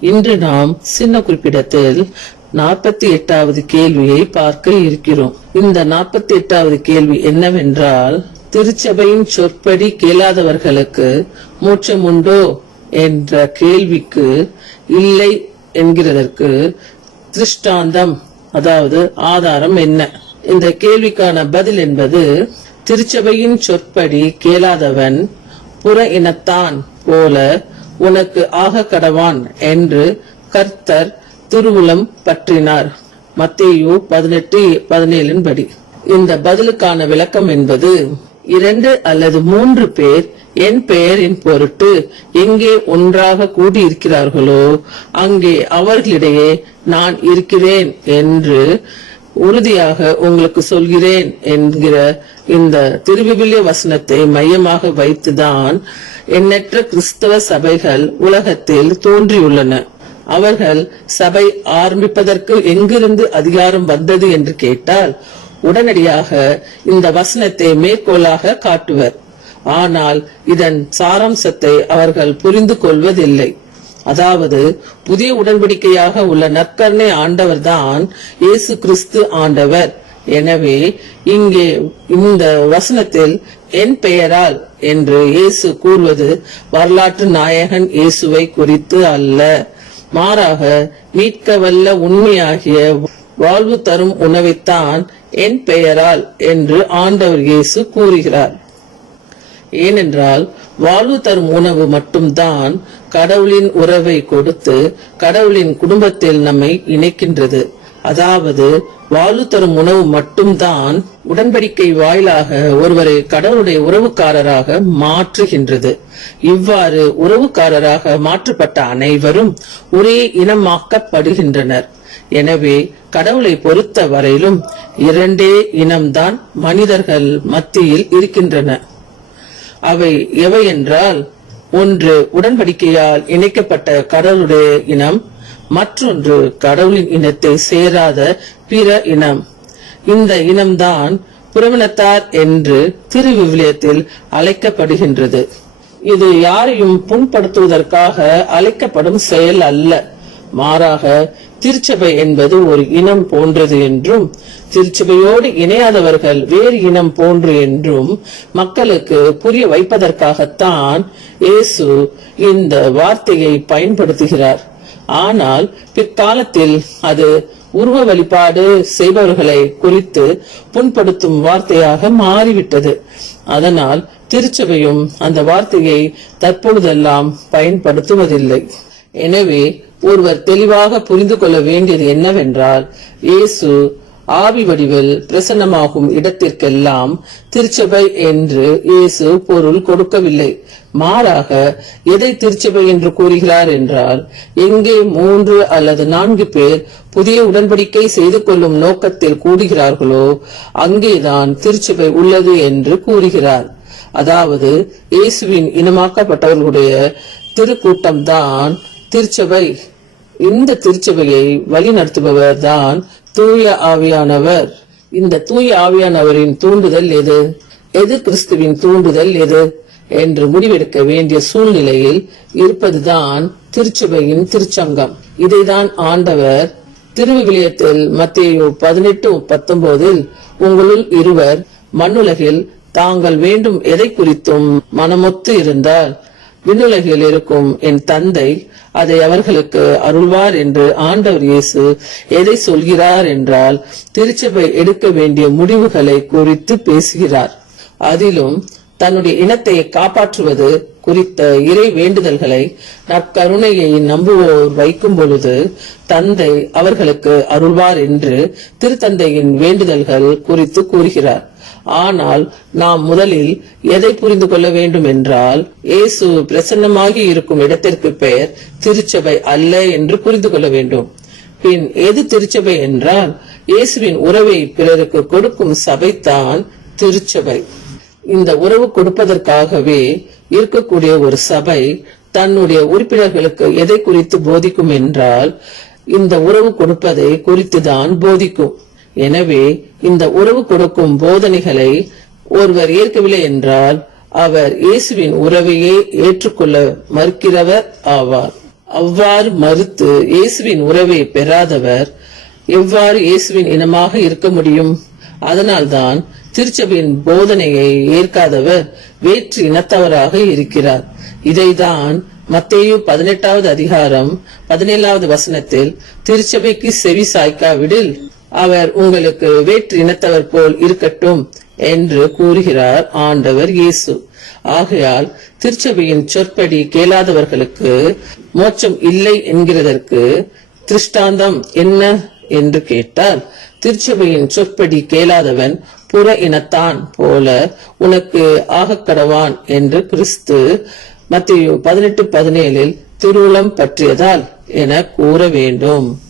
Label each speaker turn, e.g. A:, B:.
A: இன்று நாம் சின்ன குறிப்பிடத்தில் நாற்பத்தி எட்டாவது கேள்வியை பார்க்க இருக்கிறோம். இந்த நாற்பத்தி எட்டாவது கேள்வி என்னவென்றால் திருச்சபையின் சொற்படி கேளாதவர்களுக்கு மோட்சம் உண்டோ என்ற கேள்விக்கு இல்லை என்கிறதற்கு திருஷ்டாந்தம் அதாவது ஆதாரம் என்ன? இந்த கேள்விக்கான பதில் என்பது திருச்சபையின் சொற்படி கேளாதவன் புற இனத்தான் போல உனக்கு ஆக கடவான் என்று கர்த்தர் திருவுளம் பற்றினார். மத்தேயு பதினெட்டு பதினேழின் படி இந்த பதிலுக்கான விளக்கம் என்பது இரண்டு அல்லது மூன்று பேர் என் பெயரின் பொருட்டு எங்கே ஒன்றாக கூடியிருக்கிறார்களோ அங்கே அவர்களிடையே நான் இருக்கிறேன் என்று உறுதியாக உங்களுக்கு சொல்கிறேன் என்கிற இந்த திருவிவிலிய வசனத்தை மையமாக வைத்துதான் எண்ணற்ற கிறிஸ்தவ சபைகள் உலகத்தில் தோன்றியுள்ளன. அவர்கள் சபை ஆரம்பிப்பதற்கு எங்கிருந்து அதிகாரம் வந்தது என்று கேட்டால் உடனடியாக இந்த வசனத்தை மேற்கோளாக காட்டுவர். ஆனால் இதன் சாராம்சத்தை அவர்கள் புரிந்து கொள்வதில்லை. அதாவது புதிய உடன்படிக்கையாக உள்ள நற்கருணை ஆண்டவர்தான் இயேசு கிறிஸ்து ஆண்டவர். எனவே இங்கே இந்த வசனத்தில் என் பெயரால் என்று இயேசு கூறுவது வரலாற்று நாயகன் இயேசுவை குறித்து அல்ல. மாறாக மீட்க வல்ல உண்மையாகிய வாழ்வு தரும் உணவைத்தான் என் பெயரால் என்று ஆண்டவர் இயேசு கூறுகிறார். ஏனென்றால் வாழ்வு தரும் உணவு மட்டும்தான் கடவுளின் உறவை கொடுத்து கடவுளின் குடும்பத்தில் நம்மை இணைக்கின்றது. அதாவது வாழ்வு தரும் உணவு மட்டும்தான் உடன்படிக்கை வாயிலாக ஒருவரை கடவுளுடைய உறவுக்காரராக மாற்றுகின்றது. இவ்வாறு உறவுக்காரராக மாற்றப்பட்ட அனைவரும் ஒரே இனமாக்கப்படுகின்றனர். எனவே கடவுளை பொறுத்த வரையிலும் இரண்டே இனம்தான் மனிதர்கள் மத்தியில் இருக்கின்றன. அவை எவை என்றால் ஒன்று உடன்படிக்கையால் இணைக்கப்பட்ட கடவுளுடைய இனம் மற்றொன்று கடவுளின் இனத்தை சேராத பிற இனம். இந்த இனம்தான் புறவினத்தார் என்று திருவிவிலியத்தில் அழைக்கப்படுகின்றது. இது யாரையும் புண்படுத்துவதற்காக அழைக்கப்படும் செயல் அல்ல. மாறாக திருச்சபை என்பது ஒரு இனம் போன்றது என்றும் திருச்சபையோடு இணையாதவர்கள் வேறு இனம் போன்று என்றும் மக்களுக்கு புரிய வைப்பதற்காகத்தான் இயேசு இந்த வார்த்தையை பயன்படுத்துகிறார். ஆனால் பிற்காலத்தில் அது உருவ வழிபாடு செய்பவர்களை குறித்து புண்படுத்தும் வார்த்தையாக மாறிவிட்டது. அதனால் திருச்சபையும் அந்த வார்த்தையை தற்பொழுதெல்லாம் பயன்படுத்துவதில்லை. எனவே ஒருவர் தெளிவாக புரிந்து கொள்ள வேண்டியது என்னவென்றால் இயேசு ஆவி வடிவில் பிரசன்னமாகும் இடத்திற்கெல்லாம் திருச்சபை என்று இயேசு பொருள் கொடுக்கவில்லை. மாறாக எதை திருச்சபை என்று கூறுகிறார் என்றால் எங்கே மூன்று அல்லது நான்கு பேர் புதிய உடன்படிக்கை செய்து கொள்ளும் நோக்கத்தில் கூடுகிறார்களோ அங்கேதான் திருச்சபை உள்ளது என்று கூறுகிறார். அதாவது இயேசுவின் இனமாக்கப்பட்டவர்களுடைய திருக்கூட்டம்தான் திருச்சபை இந்த திருச்சபையை வழிநடத்துபவர் தான் தூய ஆவியானவர். இந்த தூய ஆவியானவரின் தூண்டுதல் எது? எது கிறிஸ்துவின் தூண்டுதல் எது? என்று முடிவெடுக்க வேண்டிய சூழ்நிலையில் இருப்பதுதான் திருச்சபையின் திருச்சங்கம். இதைதான் ஆண்டவர் திருவிவிலியத்தில் மத்தியோ பதினெட்டு பத்தொன்பதில் உங்களுள் இருவர் மண்ணுலகில் தாங்கள் வேண்டும் எதை குறித்தும் மனமொத்து இருந்தால் விண்ணுலகில் இருக்கும் என் தந்தை அதை அவர்களுக்கு அருள்வார் என்று ஆண்டவர் இயேசு எதை சொல்கிறார் என்றால் திருச்சபை எடுக்க வேண்டிய முடிவுகளை குறித்து பேசுகிறார். அதிலும் தன்னுடைய இனத்தை காப்பாற்றுவது குறித்த இறை வேண்டுதல்களை நற்கருணையை நம்புவோர் வைக்கும் பொழுது தந்தை அவர்களுக்கு அருள்வார் என்று திருத்தந்தையின் வேண்டுதல்கள் குறித்து கூறுகிறார். ஆனால் நாம் முதலில் எதை புரிந்து கொள்ள வேண்டும் என்றால் இயேசு பிரசன்னமாகி இருக்கும் இடத்திற்கு பெயர் திருச்சபை அல்ல என்று புரிந்து கொள்ள வேண்டும். பின் எது திருச்சபை என்றால் இயேசுவின் உறவை பிறருக்கு கொடுக்கும் சபைதான் திருச்சபை. இந்த உறவு கொடுப்பதற்காகவே இருக்கக்கூடிய ஒரு சபை தன்னுடைய உறுப்பினர்களுக்கு எதை குறித்து போதிக்கும் என்றால் இந்த உறவு கொடுப்பதை குறித்துதான் போதிக்கும். எனவே இந்த உறவு கொடுக்கும் போதனைகளை ஒருவர் ஏற்கவில்லை என்றால் அவர் இயேசுவின் உறவையே ஏற்றுக்கொள்ள மறுக்கிறவர் ஆவார். அவ்வாறு மறுத்து இயேசுவின் உறவை பெறாதவர் எவ்வாறு இயேசுவின் இனமாக இருக்க முடியும்? அதனால்தான் திருச்சபையின் போதனையை ஏற்காதவர் வேற்று இனத்தவராக இருக்கிறார். இதைதான் மத்தேயு பதினெட்டாவது அதிகாரம் பதினேழாவது வசனத்தில் திருச்சபைக்கு செவி சாய்க்காவிடில் அவர் உங்களுக்கு வேற்று இனத்தவர் போல் இருக்கட்டும் என்று கூறுகிறார் ஆண்டவர் இயேசு. ஆகையால் திருச்சபையின் சொற்படி கேளாதவர்களுக்கு மோட்சம் இல்லை என்கிறதற்கு திருஷ்டாந்தம் என்ன என்று கேட்டால் திருச்சபையின் சொற்படி கேளாதவன் புற இனத்தான் போல உனக்கு ஆகக்கடவான் என்று கிறிஸ்து மத்திய பதினெட்டு பதினேழில் திருவுளம் பற்றியதால் என கூற வேண்டும்.